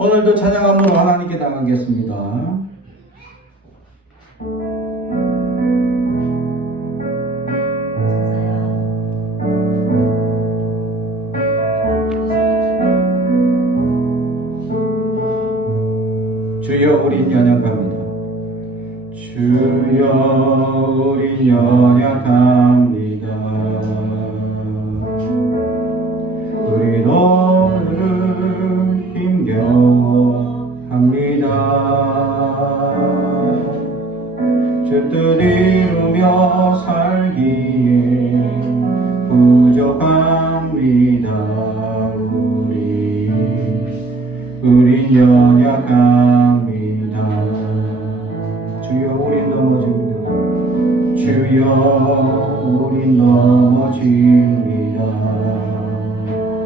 오늘도 찬양함으로 하나님께 나가겠습니다. 주여 우린 연약합니다. 주여 우린 연약합니다. 우린 오늘 힘겨워합니다. 주 뜻 이루며 살기에 부족합니다. 우린 연약합니다. 주여 우린 넘어집니다. 주여 우린 넘어집니다.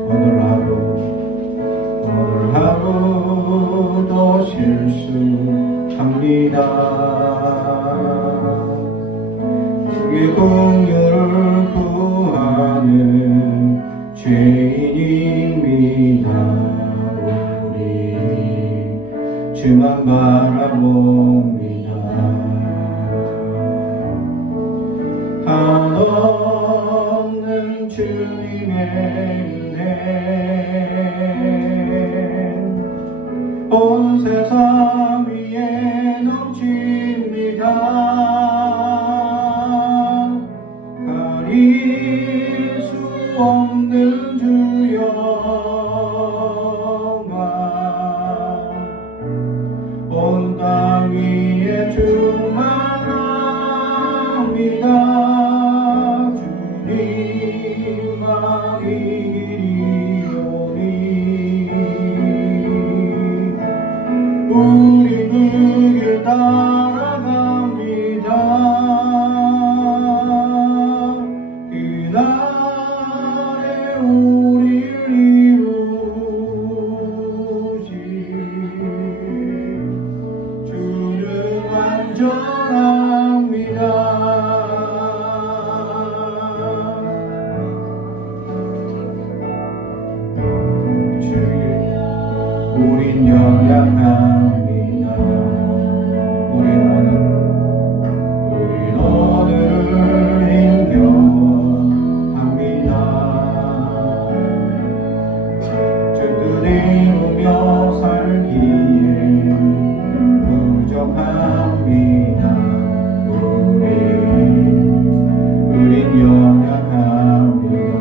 오늘 하루도 실수합니다. 주의 긍휼을 구하는 죄인입니다. 주만 바라봅니다. 한없는 주님의 은혜 온 세상 위에 넘칩니다. 가릴 수 없는 주여 온 땅 위에 충만합니다. 주님만 이기리오니 우리 그 길 따라갑니다. 그날에 우리를 이루시 전합니다. 주여 우린 연약합니다. 우린 오늘을 힘겨워합니다. 주 뜻 이루며 살기에 부족합니다. 우린 연약합니다.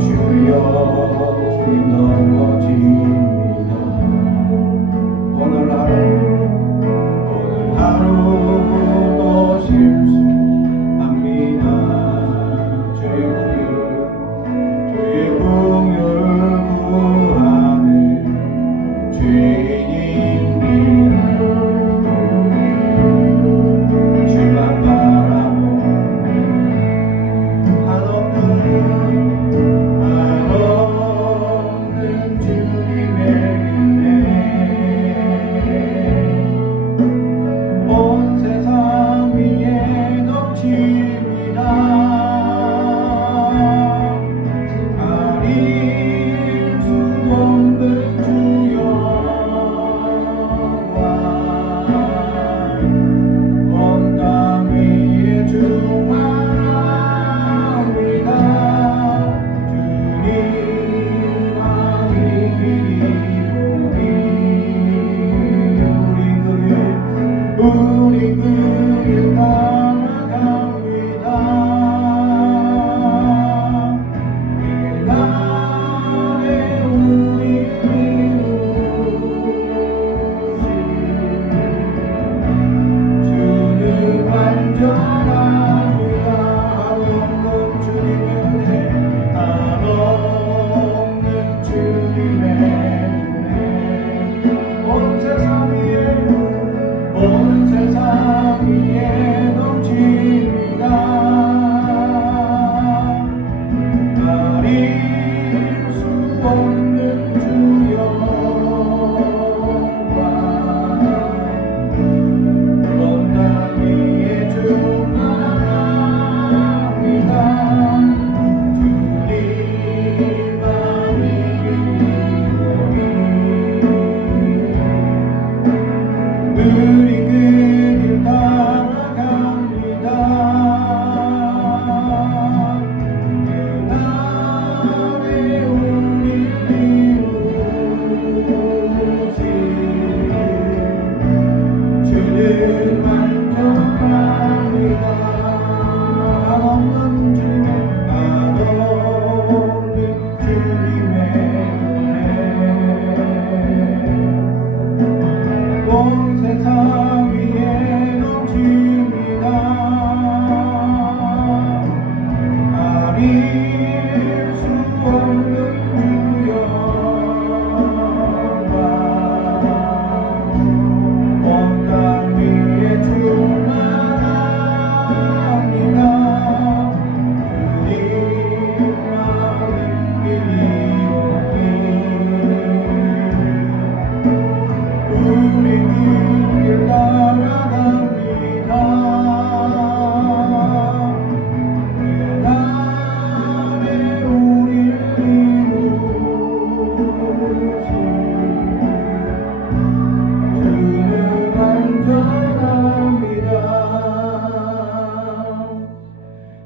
주여 우린 넘어집니다.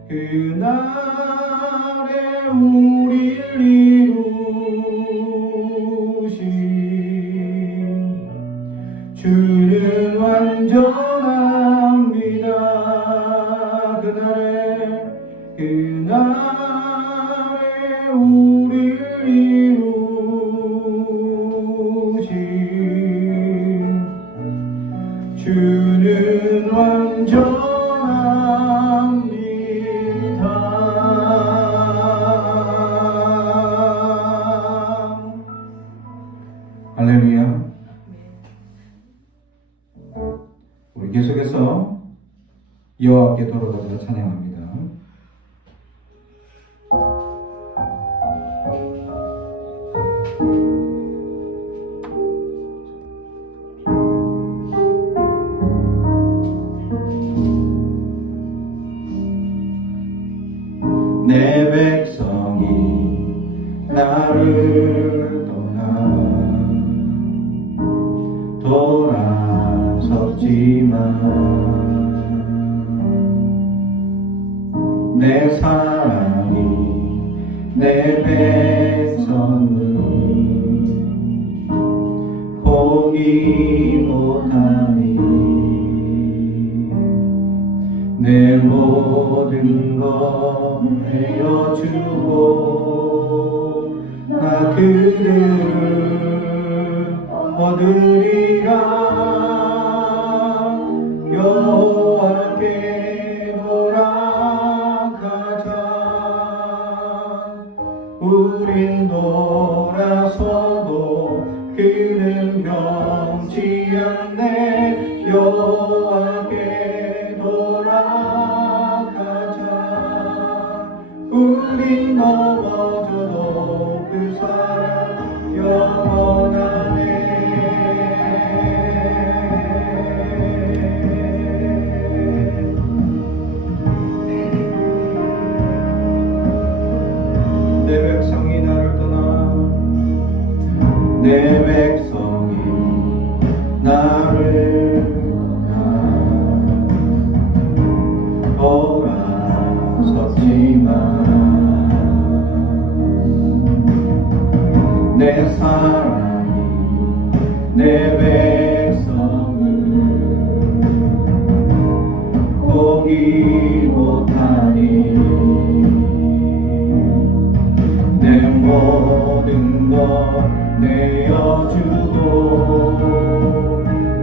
그날에 우리를 이루신 주는 완전합니다. 그날에 우리를 이루신 주는 완전합니다. 할렐루야. 우리 계속해서 여호와께 돌아가서 찬양합니다. 내 백성이 나를 떠나 돌아섰지만 내 사랑이 내 백성을 포기 못하니 내 모든 것 내어주고 나 그들을 얻으리라. 여호와께 돌아가자. 우린 돌아서도 그는 변치 않네. 여호와께 돌아가자. 우린 넘어져도 그 사랑 영원하네. 내 백성이 나를 떠나 내 백성이 나를 떠나 돌아섰지만 내 사랑이 내 백성을 포기 못하니 내 모든 것 내어주고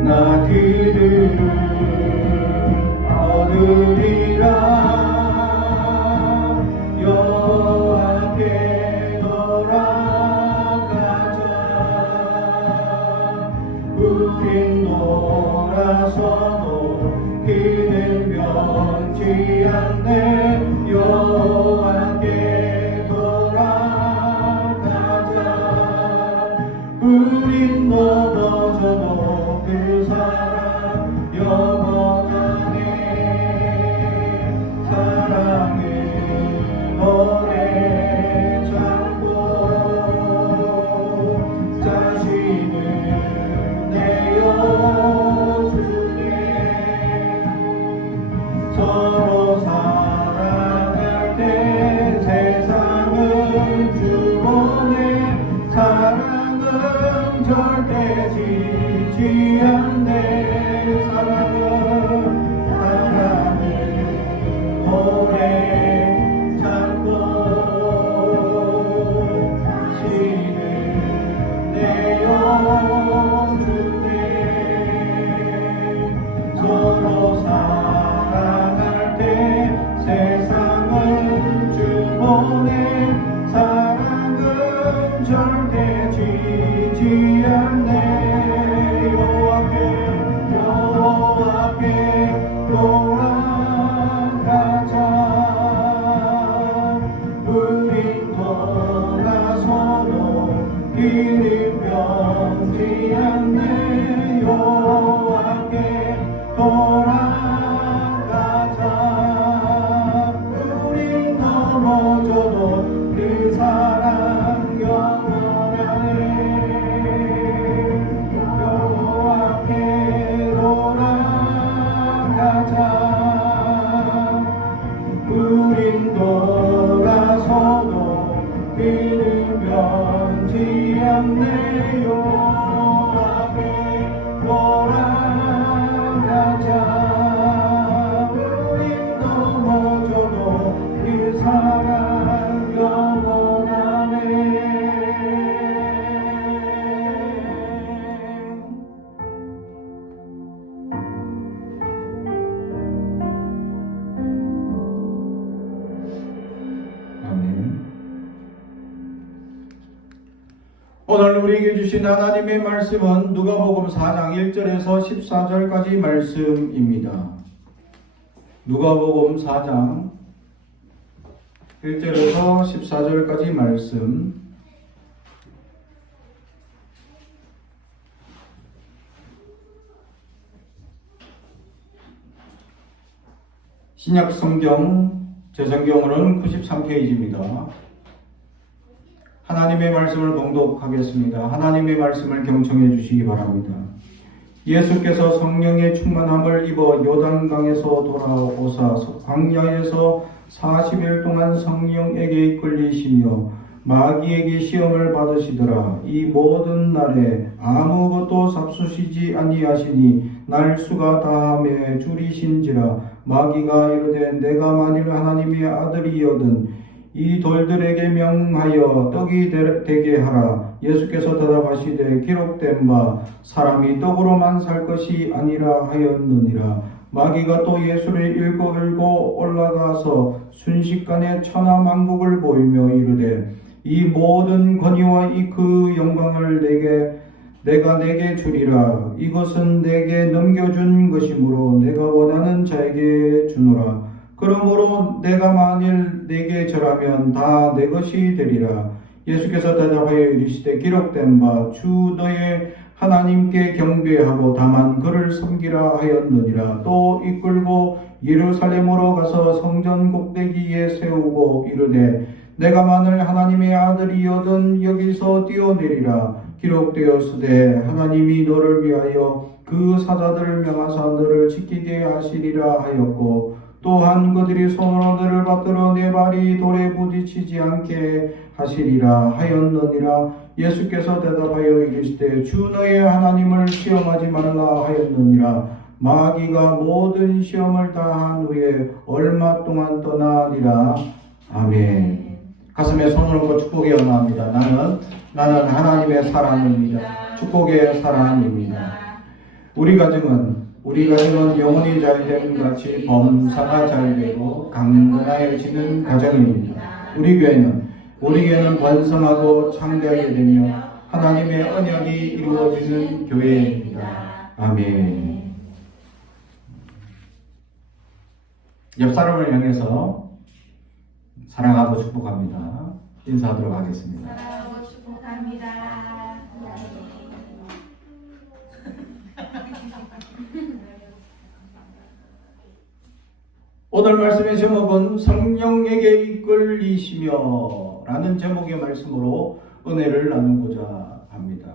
나 그들을 얻으리라. 여호와께 돌아가자. 우린 돌아서도 그는 변치 않네. 여호와께 돌아가자. 우린 넘어져도 그 사랑 영원하네. 사랑은 오래 참고 자신을 내어주네. 서로 사랑할 때 세상은 주보네. 사랑은 절대 지지 않네. 사랑은 오래 참고 신을 내어주네. 서로 사랑할 때 세상은 주보네. 사랑은 절대 지지 않네. 여호와께 돌아가자. 우린 돌아서도 그는 변치 않네. 여호와께 돌아가자. 우린 넘어져도 그 사랑 영원하네. 요압에 돌아가자. 우린 넘어져도 이 사랑 영원하네. 오늘 우리에게 주신 하나님의 말씀은 누가복음 4장 1절에서 14절까지 말씀입니다. 누가복음 4장 1절에서 14절까지 말씀. 신약 성경 제 성경으로는 93페이지입니다. 하나님의 말씀을 봉독하겠습니다. 하나님의 말씀을 경청해 주시기 바랍니다. 예수께서 성령의 충만함을 입어 요단강에서 돌아오사 광야에서 40일 동안 성령에게 이끌리시며 마귀에게 시험을 받으시더라. 이 모든 날에 아무것도 잡수시지 아니하시니 날수가 다함에 줄이신지라. 마귀가 이르되 내가 만일 하나님의 아들이여든 이 돌들에게 명하여 떡이 되게 하라. 예수께서 대답하시되 기록된 바 사람이 떡으로만 살 것이 아니라 하였느니라. 마귀가 또 예수를 일고 올라가서 순식간에 천하만국을 보이며 이르되 이 모든 권위와 이 그 영광을 내가 내게 주리라. 이것은 내게 넘겨준 것이므로 내가 원하는 자에게 주노라. 그러므로 내가 만일 내게 절하면 다 내 것이 되리라. 예수께서 대답하여 이르시되 기록된 바 주 너의 하나님께 경배하고 다만 그를 섬기라 하였느니라. 또 이끌고 예루살렘으로 가서 성전 꼭대기에 세우고 이르되 내가 만일 하나님의 아들이여든 여기서 뛰어내리라. 기록되었으되 하나님이 너를 위하여 그 사자들을 명하사 너를 지키게 하시리라 하였고 또한 그들이 손으로 너를 받들어 내 발이 돌에 부딪히지 않게 하시리라 하였느니라. 예수께서 대답하여 이르시되 주 너의 하나님을 시험하지 말라 하였느니라. 마귀가 모든 시험을 다한 후에 얼마 동안 떠나니라. 아멘. 가슴에 손을 얹고 축복에 언어합니다. 나는 하나님의 사람입니다. 축복의 사람입니다. 우리 가정은 영혼이 잘됨 같이 범사가 잘되고 강건하여지는 가정입니다. 우리 교회는 번성하고 창대하게 되며 하나님의 언약이 이루어지는 교회입니다. 아멘. 옆 사람을 향해서 사랑하고 축복합니다. 인사하도록 하겠습니다. 사랑하고 축복합니다. 오늘 말씀의 제목은 성령에게 이끌리시며 라는 제목의 말씀으로 은혜를 나누고자 합니다.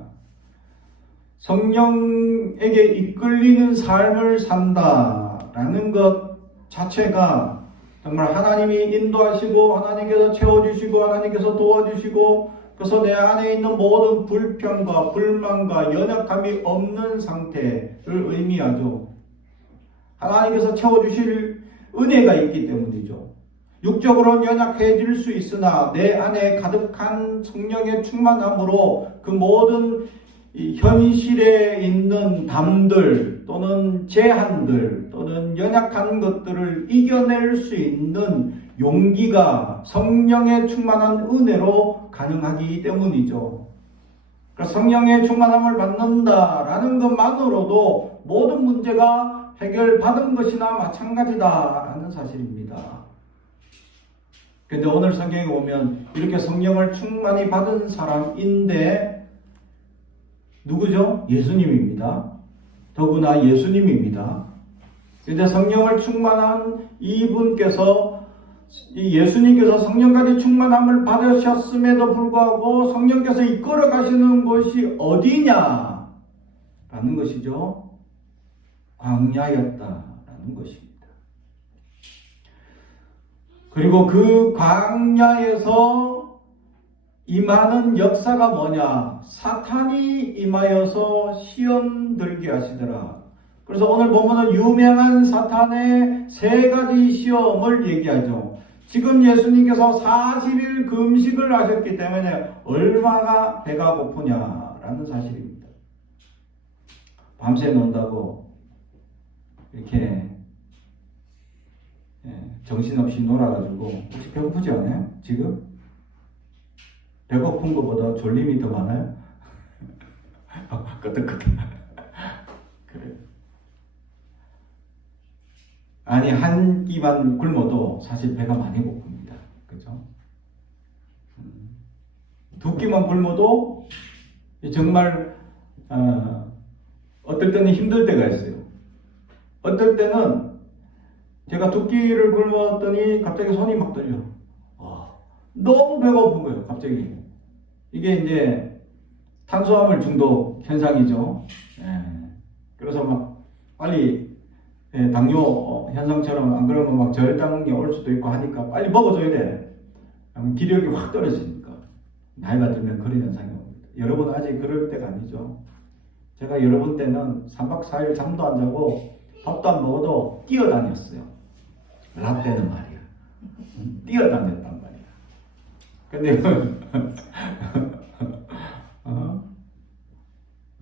성령에게 이끌리는 삶을 산다라는 것 자체가 정말 하나님이 인도하시고 하나님께서 채워주시고 하나님께서 도와주시고 그래서 내 안에 있는 모든 불평과 불만과 연약함이 없는 상태를 의미하죠. 하나님께서 채워주실 은혜가 있기 때문이죠. 육적으로는 연약해질 수 있으나 내 안에 가득한 성령의 충만함으로 그 모든 현실에 있는 담들 또는 제한들 또는 연약한 것들을 이겨낼 수 있는 용기가 성령의 충만한 은혜로 가능하기 때문이죠. 그러니까 성령의 충만함을 받는다라는 것만으로도 모든 문제가 해결받은 것이나 마찬가지다라는 사실입니다. 그런데 오늘 성경에 보면 이렇게 성령을 충만히 받은 사람인데 누구죠? 예수님입니다. 더구나 예수님입니다. 그런데 성령을 충만한 이분께서 예수님께서 성령까지 충만함을 받으셨음에도 불구하고 성령께서 이끌어 가시는 곳이 어디냐? 라는 것이죠. 광야였다라는 것입니다. 그리고 그 광야에서 임하는 역사가 뭐냐? 사탄이 임하여서 시험 들게 하시더라. 그래서 오늘 보면은 유명한 사탄의 세 가지 시험을 얘기하죠. 지금 예수님께서 40일 금식을 하셨기 때문에 얼마나 배가 고프냐라는 사실입니다. 밤새 논다고 이렇게 정신없이 놀아가지고 혹시 배고프지 않아요? 지금? 배고픈 것보다 졸림이 더 많아요? 끄덕끄덕. 그래요. 아니, 한 끼만 굶어도 사실 배가 많이 고픕니다. 그죠? 두 끼만 굶어도 정말 어떨 때는 힘들 때가 있어요. 어떨 때는 제가 두 끼를 굶었더니 갑자기 손이 막 떨려. 너무 배가 고픈 거예요. 갑자기. 이게 이제 탄수화물 중독 현상이죠. 그래서 막 빨리 당뇨 현상처럼 안 그러면 막 저혈당이 올 수도 있고 하니까 빨리 먹어줘야 돼. 기력이 확 떨어지니까. 나이가 들면 그런 현상이 옵니다. 여러분 아직 그럴 때가 아니죠. 제가 여러분 때는 3박 4일 잠도 안 자고 밥도 안 먹어도 뛰어다녔어요. 라떼는 말이야. 뛰어다녔단 말이야. 근데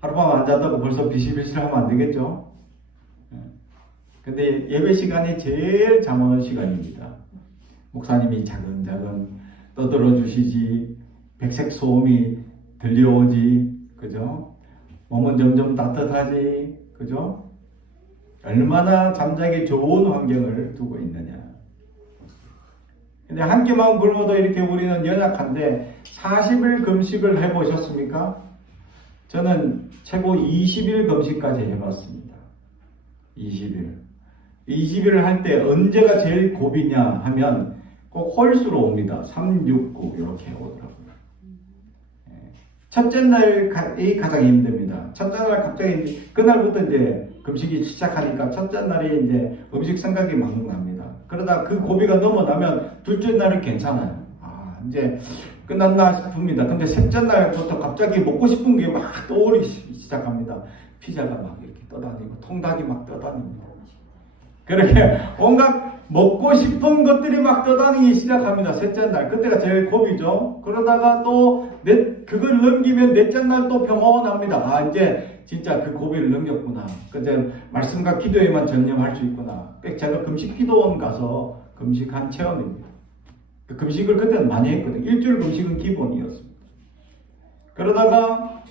하룻밤 안 자다고 벌써 비실비실 하면 안 되겠죠? 근데 예배 시간이 제일 잠 오는 시간입니다. 목사님이 자근자근 떠들어 주시지, 백색 소음이 들려오지, 그죠? 몸은 점점 따뜻하지, 그죠? 얼마나 잠자기 좋은 환경을 두고 있느냐. 근데 한 끼만 굶어도 이렇게 우리는 연약한데 40일 금식을 해보셨습니까? 저는 최고 20일 금식까지 해봤습니다. 20일 할 때 언제가 제일 고비냐 하면 꼭 홀수로 옵니다. 3, 6, 9 이렇게 오더라고요. 첫째 날이 가장 힘듭니다. 첫째 날 갑자기 그날부터 이제 금식이 시작하니까 첫째 날이 이제 음식 생각이 막 납니다. 그러다 그 고비가 넘어나면 둘째 날은 괜찮아요. 이제 끝났나 싶습니다. 근데 셋째 날부터 갑자기 먹고 싶은 게 막 떠오르기 시작합니다. 피자가 막 이렇게 떠다니고 통닭이 막 떠다닙니다. 그렇게 온갖 먹고 싶은 것들이 막 떠다니기 시작합니다. 셋째 날. 그때가 제일 고비죠. 그러다가 또 그걸 넘기면 넷째 날 또 평온합니다. 이제 진짜 그 고비를 넘겼구나. 그때 말씀과 기도에만 전념할 수 있구나. 제가 금식 기도원 가서 금식한 체험입니다. 그 금식을 그때는 많이 했거든요. 일주일 금식은 기본이었습니다. 그러다가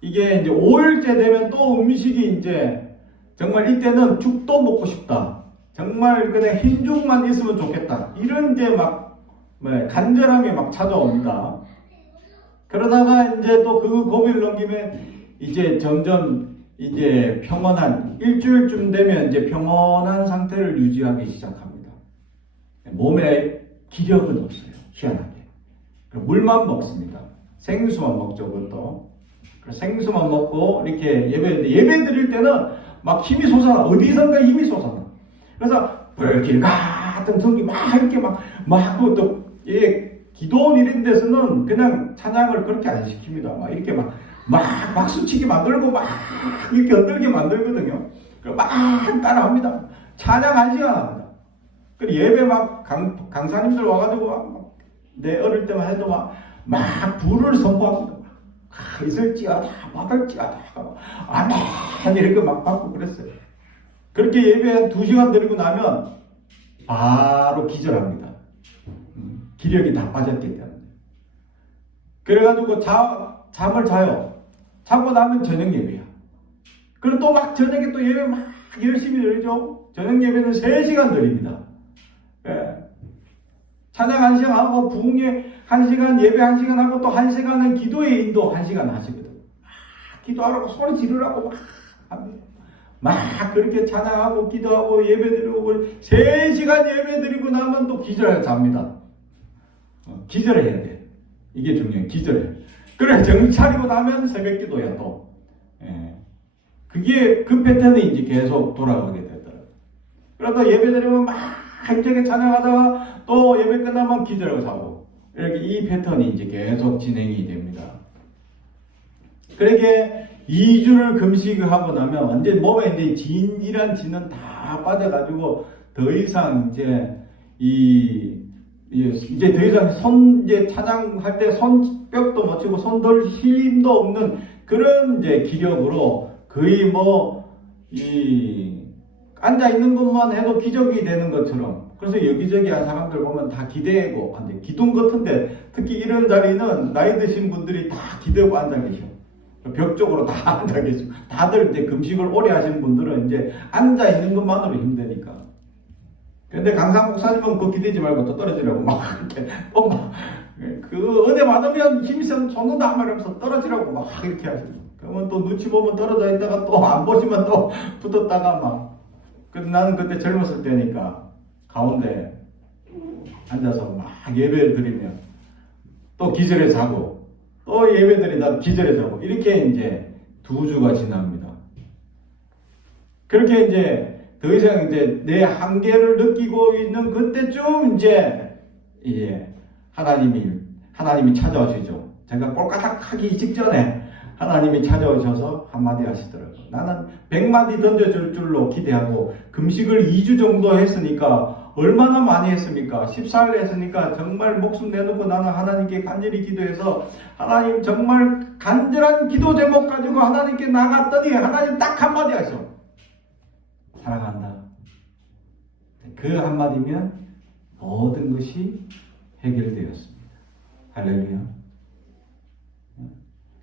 이게 이제 5일째 되면 또 음식이 이제 정말 이때는 죽도 먹고 싶다. 정말 그냥 흰죽만 있으면 좋겠다. 이런 이제 막 간절함이 막 찾아옵니다. 그러다가 이제 또 그 고비를 넘기면 이제 점점 이제 평온한 일주일쯤 되면 이제 평온한 상태를 유지하기 시작합니다. 몸에 기력은 없어요. 희한하게. 물만 먹습니다. 생수만 먹죠, 그것도. 생수만 먹고 이렇게 예배 드릴 때는 막 힘이 솟아나. 어디선가 힘이 솟아나. 그래서 불길 같은 성기 막 이렇게 막 또 기도원 이런 데서는 그냥 찬양을 그렇게 안 시킵니다. 막 이렇게 막 박수치게 만들고 막 이렇게 흔들게 만들거든요. 막 따라합니다. 찬양 1시간 합니다. 그리고 예배 막 강사님들 와가지고 막 내 어릴 때만 해도 막 불을 선포합니다. 있을지어다, 막을지어다, 아멘 이렇게 막 받고 그랬어요. 그렇게 예배 한 2시간 드리고 나면 바로 기절합니다. 기력이 다 빠졌기 때문에. 그래가지고 잠을 자요. 자고 나면 저녁 예배야. 그리고 또 막 저녁에 또 예배 막 열심히 드리죠. 저녁 예배는 3시간 드립니다. 찬양 1시간 하고 부흥회 1시간, 예배 1시간 하고 또 1시간은 기도의 인도 1시간 하시거든. 기도하라고 소리 지르라고 막 합니다. 막 그렇게 찬양하고 기도하고 예배 드리고 3시간 예배 드리고 나면 또 기절해서 잡니다. 기절해야 돼. 이게 중요해. 기절해. 그래 정신 차리고 나면 새벽 기도야 또. 그게 그 패턴이 이제 계속 돌아가게 되더라고요. 그러다 예배 드리면 막 힘차게 찬양하다가 또 예배 끝나면 기절하고 자고 이렇게 이 패턴이 이제 계속 진행이 됩니다. 그렇게 2주를 금식하고 나면 완전 몸에 이제 진이란 진은 다 빠져가지고 더 이상 이제 이제 더 이상 이제 찬양할 때 손뼉도 못 치고 손 덜 힘도 없는 그런 이제 기력으로 거의 앉아 있는 것만 해도 기적이 되는 것처럼. 그래서 여기저기 한 사람들 보면 다 기대고, 기둥 같은데 특히 이런 자리는 나이 드신 분들이 다 기대고 앉아 계셔. 벽 쪽으로 다 앉아 계시고, 다들 이제 금식을 오래 하신 분들은 이제 앉아 있는 것만으로 힘드니까. 근데 강사 목사님은 그거 기대지 말고 또 떨어지라고 막 이렇게 그 은혜 받으면 힘이 솟는다 말하면서 떨어지라고 막 이렇게 하시고, 그러면 또 눈치 보면 떨어져 있다가 또 안 보시면 또 붙었다가 막. 그래서 나는 그때 젊었을 때니까 가운데 앉아서 막 예배를 드리면 또 기절해 자고 또 예배 드리다 기절해 자고 이렇게 이제 2주가 지납니다. 그렇게 이제 더 이상 이제 내 한계를 느끼고 있는 그때쯤 이제 하나님이 찾아오시죠. 제가 꼴까닥 하기 직전에 하나님이 찾아오셔서 한마디 하시더라고요. 나는 100마디 던져줄 줄로 기대하고 금식을 2주 정도 했으니까 얼마나 많이 했습니까? 14일 했으니까 정말 목숨 내놓고 나는 하나님께 간절히 기도해서 하나님 정말 간절한 기도 제목 가지고 하나님께 나갔더니 하나님 딱 한마디 하셔. 사랑한다. 그 한마디면 모든 것이 해결되었습니다. 할렐루야.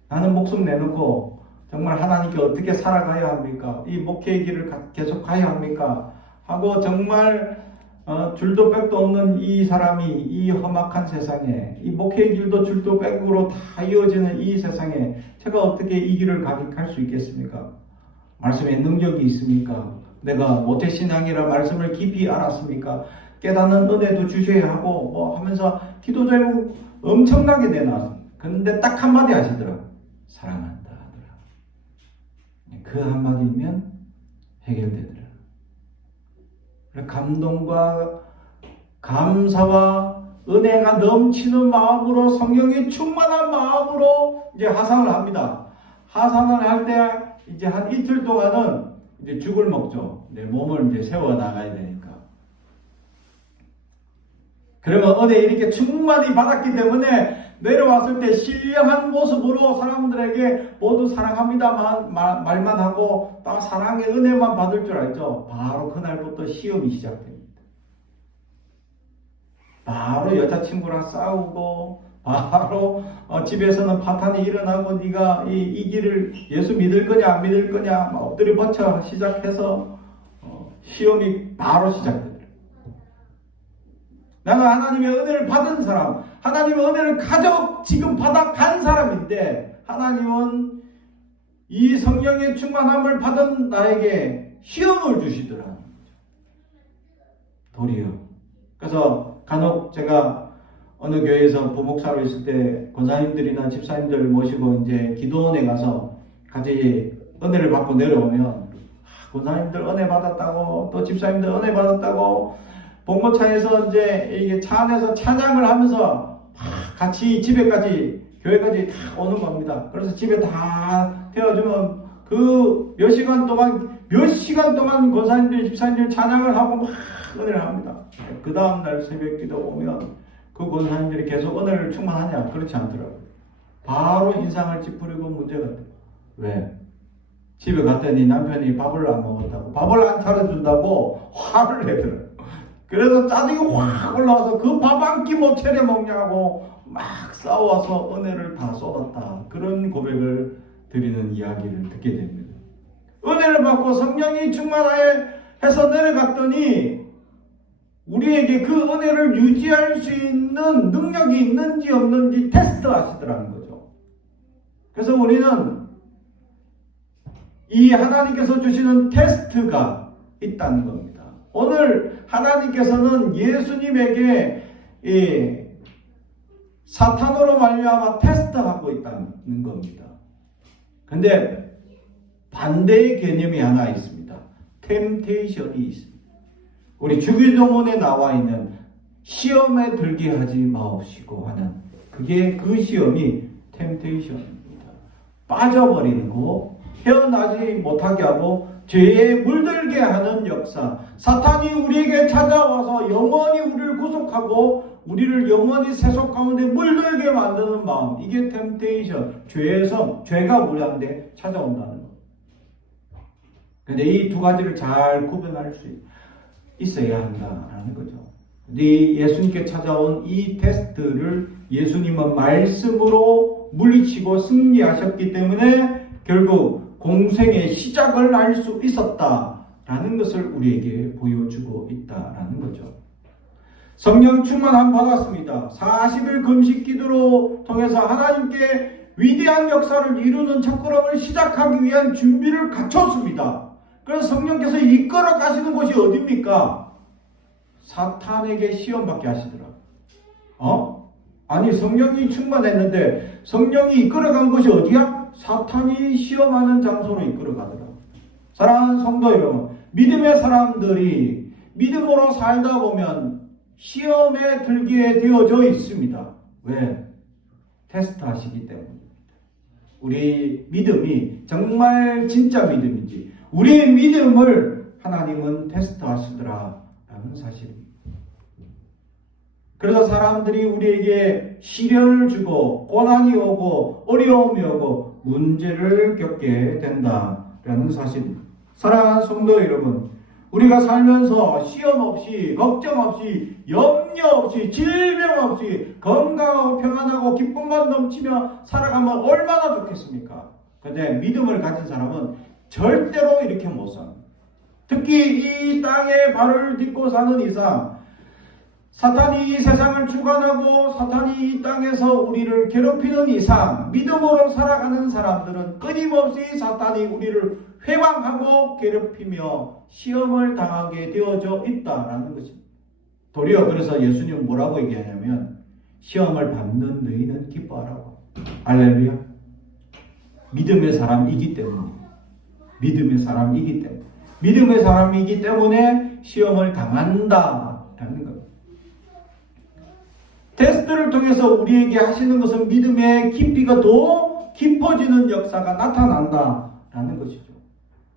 나는 목숨 내놓고 정말 하나님께 어떻게 살아가야 합니까? 이 목회의 길을 계속 가야 합니까? 하고 정말 줄도 백도 없는 이 사람이 이 험악한 세상에 이 목회의 길도 줄도 백으로 다 이어지는 이 세상에 제가 어떻게 이 길을 갈 수 있겠습니까? 말씀에 능력이 있습니까? 내가 모태신앙이라 말씀을 깊이 알았습니까? 깨닫는 은혜도 주셔야 하고 하면서 기도 제목 엄청나게 내놨습니다. 근데 딱 한마디 하시더라고요. 사랑한다 하더라. 그 한마디면 해결되더라. 감동과 감사와 은혜가 넘치는 마음으로 성령이 충만한 마음으로 이제 하산을 합니다. 하산을 할 때 이제 한 이틀 동안은 이제 죽을 먹죠. 내 몸을 이제 세워 나가야 되니까. 그러면 은혜 이렇게 충만히 받았기 때문에 내려왔을 때 신령한 모습으로 사람들에게 모두 사랑합니다 말만 하고 딱 사랑의 은혜만 받을 줄 알죠. 바로 그날부터 시험이 시작됩니다. 바로 여자친구랑 싸우고 바로 집에서는 파탄이 일어나고 네가 이 길을 예수 믿을 거냐 안 믿을 거냐 엎드려 버쳐 시작해서 시험이 바로 시작됩니다. 나는 하나님의 은혜를 받은 사람, 하나님의 은혜를 지금 받아간 사람인데 하나님은 이 성령의 충만함을 받은 나에게 시험을 주시더라. 도리어. 그래서 간혹 제가 어느 교회에서 부목사로 있을 때 권사님들이나 집사님들 모시고 이제 기도원에 가서 같이 은혜를 받고 내려오면 권사님들 은혜 받았다고 또 집사님들 은혜 받았다고 봉고차에서 이제 이게 차 안에서 찬양을 하면서 같이 집에까지 교회까지 다 오는 겁니다. 그래서 집에 다 태워주면 그 몇 시간 동안 권사님들 집사님들 찬양을 하고 막 은혜를 합니다. 그 다음날 새벽 기도 오면 그 권사님들이 계속 은혜를 충만하냐? 그렇지 않더라고요. 바로 인상을 찌푸리고 문제가 돼요. 왜? 집에 갔더니 남편이 밥을 안 먹었다고 밥을 안 차려준다고 화를 내더라고요. 그래서 짜증이 확 올라와서 그 밥 한 끼 못 차려 먹냐고 막 싸워서 은혜를 다 쏟았다. 그런 고백을 드리는 이야기를 듣게 됩니다. 은혜를 받고 성령이 충만해서 내려갔더니 우리에게 그 은혜를 유지할 수 있는 능력이 있는지 없는지 테스트 하시더라는 거죠. 그래서 우리는 이 하나님께서 주시는 테스트가 있다는 겁니다. 오늘 하나님께서는 예수님에게 사탄으로 말미암아 테스트하고 있다는 겁니다. 근데 반대의 개념이 하나 있습니다. 템테이션이 있습니다. 우리 주기도문에 나와 있는 시험에 들게 하지 마옵시고 하는, 그게 그 시험이 템테이션입니다. 빠져버리는 거, 헤어나지 못하게 하고 죄에 물들게 하는 역사. 사탄이 우리에게 찾아와서 영원히 우리를 구속하고 우리를 영원히 세속 가운데 물들게 만드는 마음, 이게 템테이션, 죄에서, 죄가 우리한테 찾아온다는 거. 근데 이 두 가지를 잘 구분할 수 있어야 한다라는 거죠. 근데 예수님께 찾아온 이 테스트를 예수님은 말씀으로 물리치고 승리하셨기 때문에 결국 공생의 시작을 알 수 있었다라는 것을 우리에게 보여주고 있다라는 거죠. 성령 충만함 받았습니다. 40일 금식 기도로 통해서 하나님께 위대한 역사를 이루는 첫걸음을 시작하기 위한 준비를 갖췄습니다. 그래서 성령께서 이끌어 가시는 곳이 어디입니까? 사탄에게 시험 받게 하시더라. 아니, 성령이 충만했는데 성령이 이끌어간 곳이 어디야? 사탄이 시험하는 장소로 이끌어가더라. 사랑하는 성도 여러분, 믿음의 사람들이 믿음으로 살다 보면 시험에 들게 되어져 있습니다. 왜? 테스트하시기 때문입니다. 우리 믿음이 정말 진짜 믿음인지, 우리의 믿음을 하나님은 테스트하시더라라는 사실입니다. 그래서 사람들이 우리에게 시련을 주고 고난이 오고 어려움이 오고 문제를 겪게 된다라는 사실입니다. 사랑하는 성도 여러분, 우리가 살면서 시험 없이, 걱정 없이, 염려 없이, 질병 없이 건강하고 평안하고 기쁨만 넘치며 살아가면 얼마나 좋겠습니까? 그런데 믿음을 가진 사람은 절대로 이렇게 못 삽니다. 특히 이 땅에 발을 딛고 사는 이상, 사탄이 이 세상을 주관하고 사탄이 이 땅에서 우리를 괴롭히는 이상, 믿음으로 살아가는 사람들은 끊임없이 사탄이 우리를 회방하고 괴롭히며 시험을 당하게 되어져 있다라는 것입니다. 도리어 그래서 예수님은 뭐라고 얘기하냐면, 시험을 받는 너희는 기뻐하라고. 할렐루야. 믿음의 사람이기 때문에, 믿음의 사람이기 때문에, 믿음의 사람이기 때문에 시험을 당한다라는 겁니다. 테스트를 통해서 우리에게 하시는 것은 믿음의 깊이가 더 깊어지는 역사가 나타난다라는 것이죠.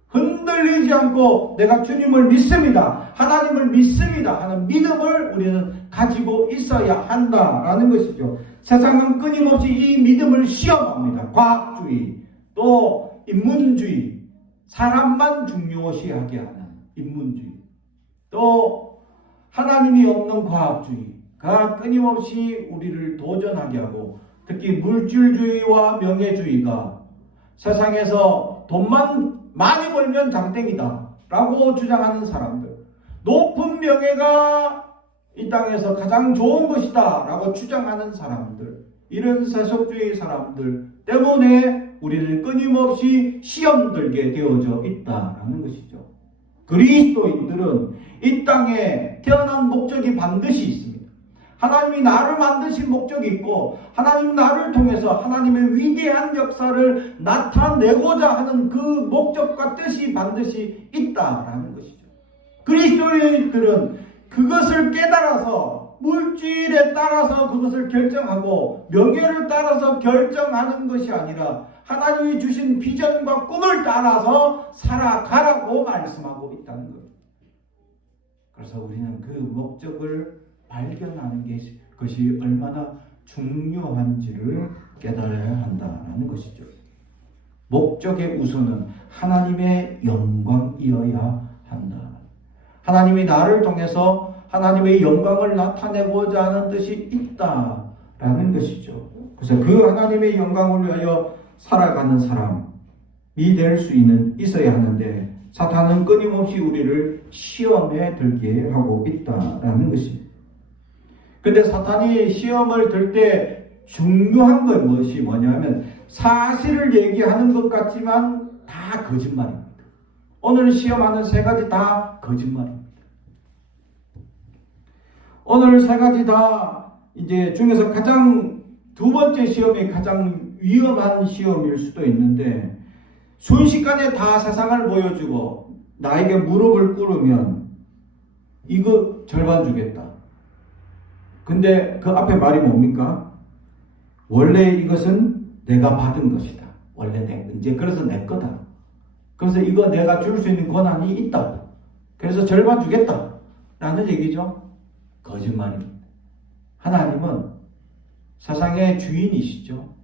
흔들리지 않고 내가 주님을 믿습니다, 하나님을 믿습니다 하는 믿음을 우리는 가지고 있어야 한다라는 것이죠. 세상은 끊임없이 이 믿음을 시험합니다. 과학주의, 또 인문주의, 사람만 중요시하게 하는 인문주의, 또 하나님이 없는 과학주의가 끊임없이 우리를 도전하게 하고, 특히 물질주의와 명예주의가 세상에서 돈만 많이 벌면 장땡이다 라고 주장하는 사람들, 높은 명예가 이 땅에서 가장 좋은 것이다 라고 주장하는 사람들, 이런 세속주의 사람들 때문에 우리는 끊임없이 시험 들게 되어져 있다라는 것이죠. 그리스도인들은 이 땅에 태어난 목적이 반드시 있습니다. 하나님이 나를 만드신 목적이 있고, 하나님 나를 통해서 하나님의 위대한 역사를 나타내고자 하는 그 목적과 뜻이 반드시 있다라는 것이죠. 그리스도인들은 그것을 깨달아서 물질에 따라서 그것을 결정하고 명예를 따라서 결정하는 것이 아니라 하나님이 주신 비전과 꿈을 따라서 살아가라고 말씀하고 있다는 거예요. 그래서 우리는 그 목적을 발견하는 것이 얼마나 중요한지를 깨달아야 한다는 것이죠. 목적의 우선은 하나님의 영광이어야 한다. 하나님이 나를 통해서 하나님의 영광을 나타내고자 하는 뜻이 있다라는 것이죠. 그래서 그 하나님의 영광을 위하여 살아가는 사람이 될 수 있어야 하는데, 사탄은 끊임없이 우리를 시험에 들게 하고 있다라는 것입니다. 근데 사탄이 시험을 들 때 중요한 건 뭐냐면, 사실을 얘기하는 것 같지만 다 거짓말입니다. 오늘 시험하는 세 가지 다 거짓말입니다. 오늘 세 가지 다 이제 중에서 가장 두 번째 시험이 가장 위험한 시험일 수도 있는데, 순식간에 다 세상을 보여주고 나에게 무릎을 꿇으면 이거 절반 주겠다, 근데 그 앞에 말이 뭡니까? 원래 이것은 내가 받은 것이다. 원래 이제 그래서 내 거다. 그래서 이거 내가 줄 수 있는 권한이 있다. 그래서 절반 주겠다. 라는 얘기죠. 거짓말입니다. 하나님은 세상의 주인이시죠.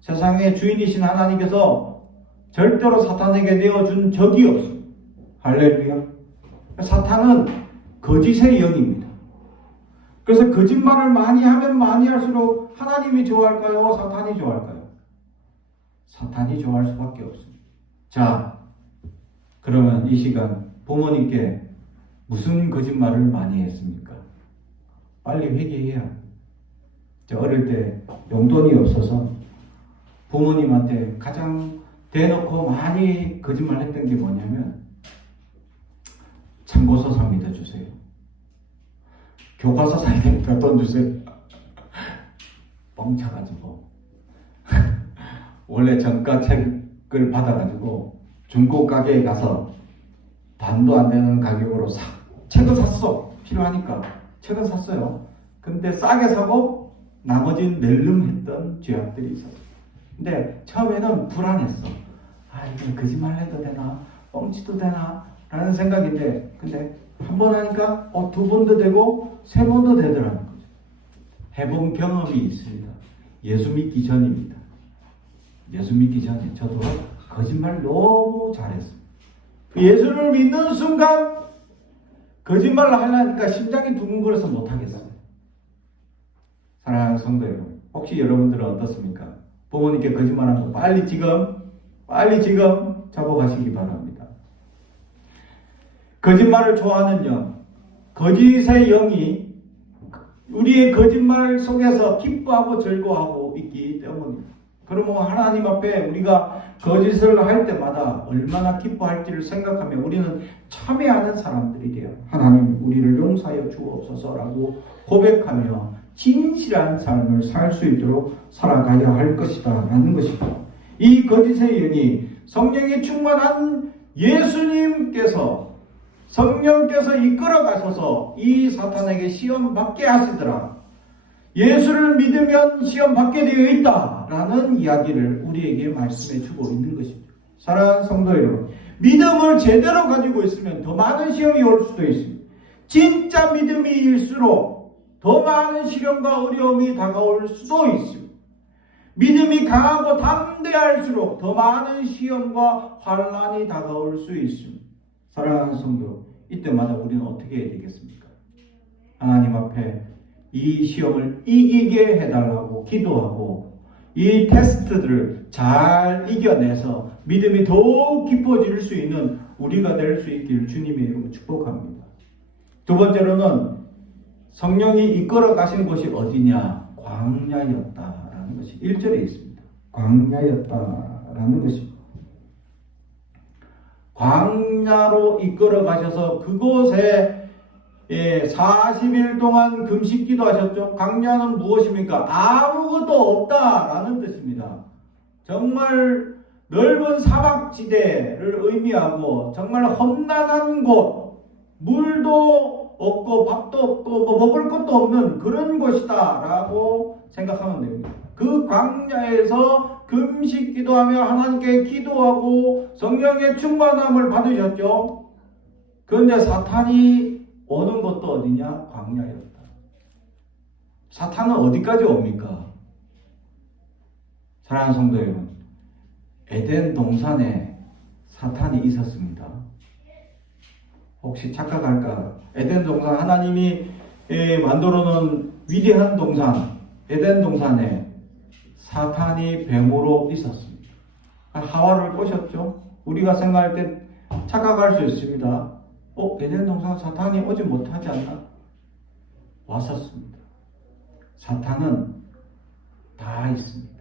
세상의 주인이신 하나님께서 절대로 사탄에게 내어준 적이 없습니다. 할렐루야. 사탄은 거짓의 영입니다. 그래서 거짓말을 많이 하면 많이 할수록 하나님이 좋아할까요? 사탄이 좋아할까요? 사탄이 좋아할 수밖에 없습니다. 자, 그러면 이 시간 부모님께 무슨 거짓말을 많이 했습니까? 빨리 회개해야 합니다. 저 어릴 때 용돈이 없어서 부모님한테 가장 대놓고 많이 거짓말했던 게 뭐냐면 참고서 사 믿어주세요. 교과서 사야 되니까 돈 주세요. 뻥쳐가지고 원래 정가 책을 받아가지고 중고 가게에 가서 반도 안 되는 가격으로 책을 샀어. 필요하니까 책은 샀어요. 근데 싸게 사고 나머지는 낼름했던 죄악들이 있었어요. 근데 처음에는 불안했어. 이거 거짓말 해도 되나? 뻥치도 되나? 라는 생각인데, 근데 한 번 하니까 두 번도 되고 세 번도 되더라는 거죠. 해본 경험이 있습니다. 예수 믿기 전입니다. 예수 믿기 전에 저도 거짓말 너무 잘했어요. 예수를 믿는 순간 거짓말을 하려니까 심장이 두근거려서 못하겠어요. 사랑하는 성도 여러분, 혹시 여러분들은 어떻습니까? 부모님께 거짓말한 거 빨리 지금 잡아가시기 바랍니다. 거짓말을 좋아하는 영, 거짓의 영이 우리의 거짓말 속에서 기뻐하고 즐거워하고 있기 때문입니다. 그러면 하나님 앞에 우리가 거짓을 할 때마다 얼마나 기뻐할지를 생각하며 우리는 참회하는 사람들이 돼요. 하나님 우리를 용서하여 주옵소서라고 고백하며 진실한 삶을 살 수 있도록 살아가야 할 것이다 라는 것이죠. 이 거짓의 영이 성령이 충만한 예수님께서 성령께서 이끌어 가셔서 이 사탄에게 시험 받게 하시더라. 예수를 믿으면 시험 받게 되어 있다라는 이야기를 우리에게 말씀해 주고 있는 것입니다. 사랑하는 성도 여러분, 믿음을 제대로 가지고 있으면 더 많은 시험이 올 수도 있습니다. 진짜 믿음일수록 더 많은 시련과 어려움이 다가올 수도 있습니다. 믿음이 강하고 담대할수록 더 많은 시험과 환난이 다가올 수 있습니다. 사랑하는 성도, 이때마다 우리는 어떻게 해야 되겠습니까? 하나님 앞에 이 시험을 이기게 해달라고 기도하고 이 테스트들을 잘 이겨내서 믿음이 더욱 깊어질 수 있는 우리가 될 수 있기를 주님의 이름으로 축복합니다. 두 번째로는 성령이 이끌어 가신 곳이 어디냐? 광야였다라는 것이 1절에 있습니다. 광야였다라는 것입니다. 광야로 이끌어 가셔서 그곳에 40일 동안 금식 기도하셨죠. 광야는 무엇입니까? 아무것도 없다라는 뜻입니다. 정말 넓은 사막지대를 의미하고 정말 험난한 곳, 물도 없고 밥도 없고 먹을 것도 없는 그런 곳이다 라고 생각하면 됩니다. 그 광야에서 금식 기도하며 하나님께 기도하고 성령의 충만함을 받으셨죠. 그런데 사탄이 오는 것도 어디냐? 광야였다. 사탄은 어디까지 옵니까? 사랑하는 성도 여러분, 에덴 동산에 사탄이 있었습니다. 혹시 착각할까? 에덴 동산, 하나님이 만들어 놓은 위대한 동산, 에덴 동산에 사탄이 뱀으로 있었습니다. 하와를 꼬셨죠? 우리가 생각할 때 착각할 수 있습니다. 에덴 동산 사탄이 오지 못하지 않나? 왔었습니다. 사탄은 다 있습니다.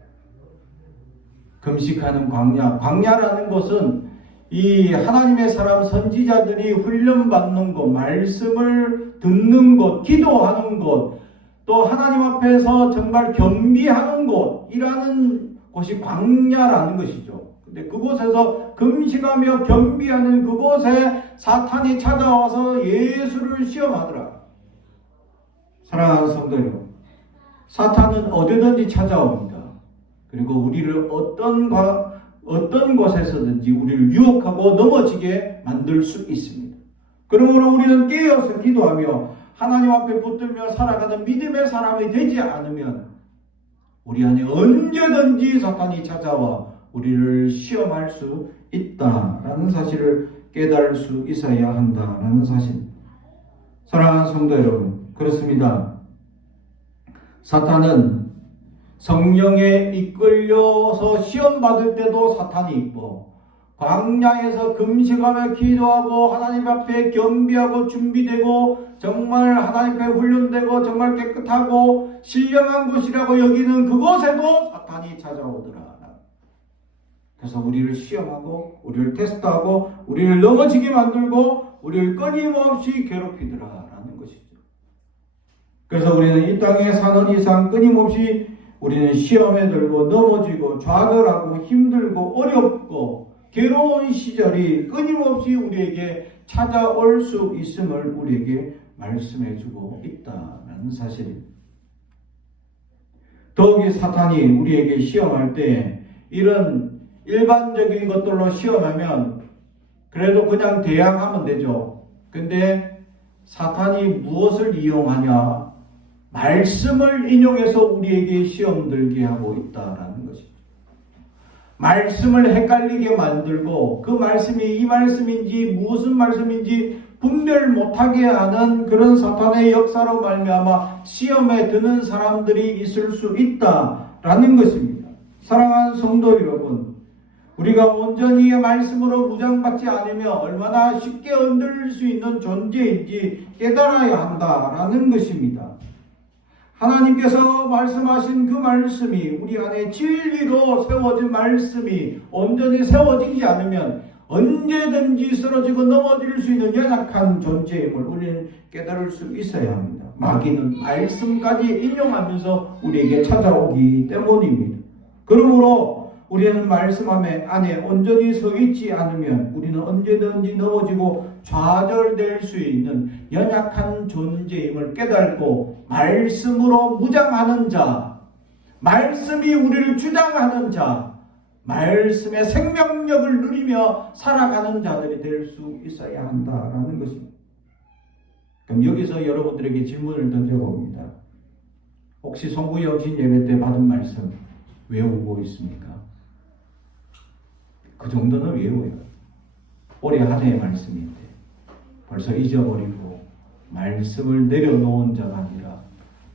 금식하는 광야, 광야라는 것은 이 하나님의 사람 선지자들이 훈련받는 곳, 말씀을 듣는 곳, 기도하는 곳, 또 하나님 앞에서 정말 겸비하는 곳이라는 곳이 광야라는 것이죠. 근데 그곳에서 금식하며 겸비하는 그곳에 사탄이 찾아와서 예수를 시험하더라. 사랑하는 성도 여러분, 사탄은 어디든지 찾아옵니다. 그리고 우리를 어떤 곳에서든지 우리를 유혹하고 넘어지게 만들 수 있습니다. 그러므로 우리는 깨어서 기도하며 하나님 앞에 붙들며 살아가는 믿음의 사람이 되지 않으면 우리 안에 언제든지 사탄이 찾아와 우리를 시험할 수 있다라는 사실을 깨달을 수 있어야 한다라는 사실. 사랑하는 성도 여러분, 그렇습니다. 사탄은 성령에 이끌려서 시험받을 때도 사탄이 있고, 광야에서 금식하며 기도하고 하나님 앞에 겸비하고 준비되고 정말 하나님 앞에 훈련되고 정말 깨끗하고 신령한 곳이라고 여기는 그곳에도 사탄이 찾아오더라. 그래서 우리를 시험하고 우리를 테스트하고 우리를 넘어지게 만들고 우리를 끊임없이 괴롭히더라라는 것이죠. 그래서 우리는 이 땅에 사는 이상 끊임없이 우리는 시험에 들고 넘어지고 좌절하고 힘들고 어렵고 괴로운 시절이 끊임없이 우리에게 찾아올 수 있음을 우리에게 말씀해주고 있다는 사실입니다. 더욱이 사탄이 우리에게 시험할 때 이런 일반적인 것들로 시험하면 그래도 그냥 대항하면 되죠. 근데 사탄이 무엇을 이용하냐? 말씀을 인용해서 우리에게 시험 들게 하고 있다라는 것입니다. 말씀을 헷갈리게 만들고 그 말씀이 이 말씀인지 무슨 말씀인지 분별 못하게 하는 그런 사탄의 역사로 말미암아 시험에 드는 사람들이 있을 수 있다라는 것입니다. 사랑하는 성도 여러분, 우리가 온전히 말씀으로 무장받지 않으면 얼마나 쉽게 흔들릴 수 있는 존재인지 깨달아야 한다라는 것입니다. 하나님께서 말씀하신 그 말씀이 우리 안에 진리로 세워진 말씀이 온전히 세워지지 않으면 언제든지 쓰러지고 넘어질 수 있는 연약한 존재임을 우리는 깨달을 수 있어야 합니다. 마귀는 말씀까지 인용하면서 우리에게 찾아오기 때문입니다. 그러므로 우리는 말씀 안에 온전히 서 있지 않으면 우리는 언제든지 넘어지고 좌절될 수 있는 연약한 존재임을 깨닫고 말씀으로 무장하는 자, 말씀이 우리를 주장하는 자, 말씀의 생명력을 누리며 살아가는 자들이 될 수 있어야 한다라는 것입니다. 그럼 여기서 여러분들에게 질문을 던져봅니다. 혹시 송구영신 예배 때 받은 말씀 외우고 있습니까? 그 정도는 외워요. 올해 한 해의 말씀인데 벌써 잊어버리고 말씀을 내려놓은 자가 아니라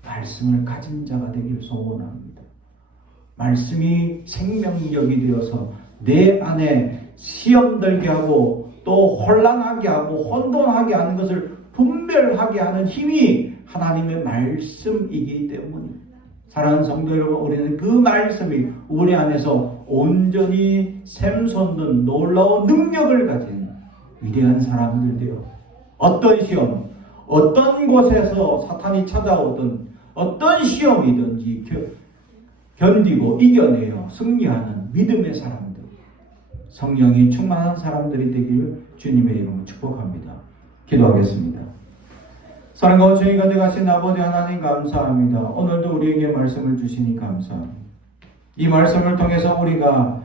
말씀을 가진 자가 되길 소원합니다. 말씀이 생명력이 되어서 내 안에 시험들게 하고 또 혼란하게 하고 혼돈하게 하는 것을 분별하게 하는 힘이 하나님의 말씀이기 때문입니다. 사랑하는 성도 여러분, 우리는 그 말씀이 우리 안에서 온전히 샘솟는 놀라운 능력을 가진 위대한 사람들 되어 어떤 시험, 어떤 곳에서 사탄이 찾아오든 어떤 시험이든지 견디고 이겨내어 승리하는 믿음의 사람들, 성령이 충만한 사람들이 되기를 주님의 이름으로 축복합니다. 기도하겠습니다. 사랑과 주님 가득하신 아버지 하나님 감사합니다. 오늘도 우리에게 말씀을 주시니 감사합니다. 이 말씀을 통해서 우리가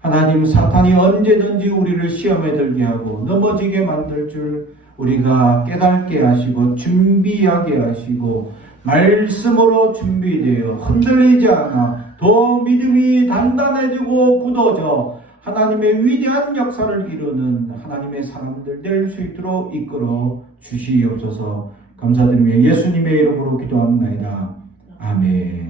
하나님 사탄이 언제든지 우리를 시험에 들게 하고 넘어지게 만들 줄 우리가 깨닫게 하시고 준비하게 하시고 말씀으로 준비되어 흔들리지 않아 더 믿음이 단단해지고 굳어져 하나님의 위대한 역사를 이루는 하나님의 사람들 될 수 있도록 이끌어 주시옵소서. 감사드리며 예수님의 이름으로 기도합니다. 아멘.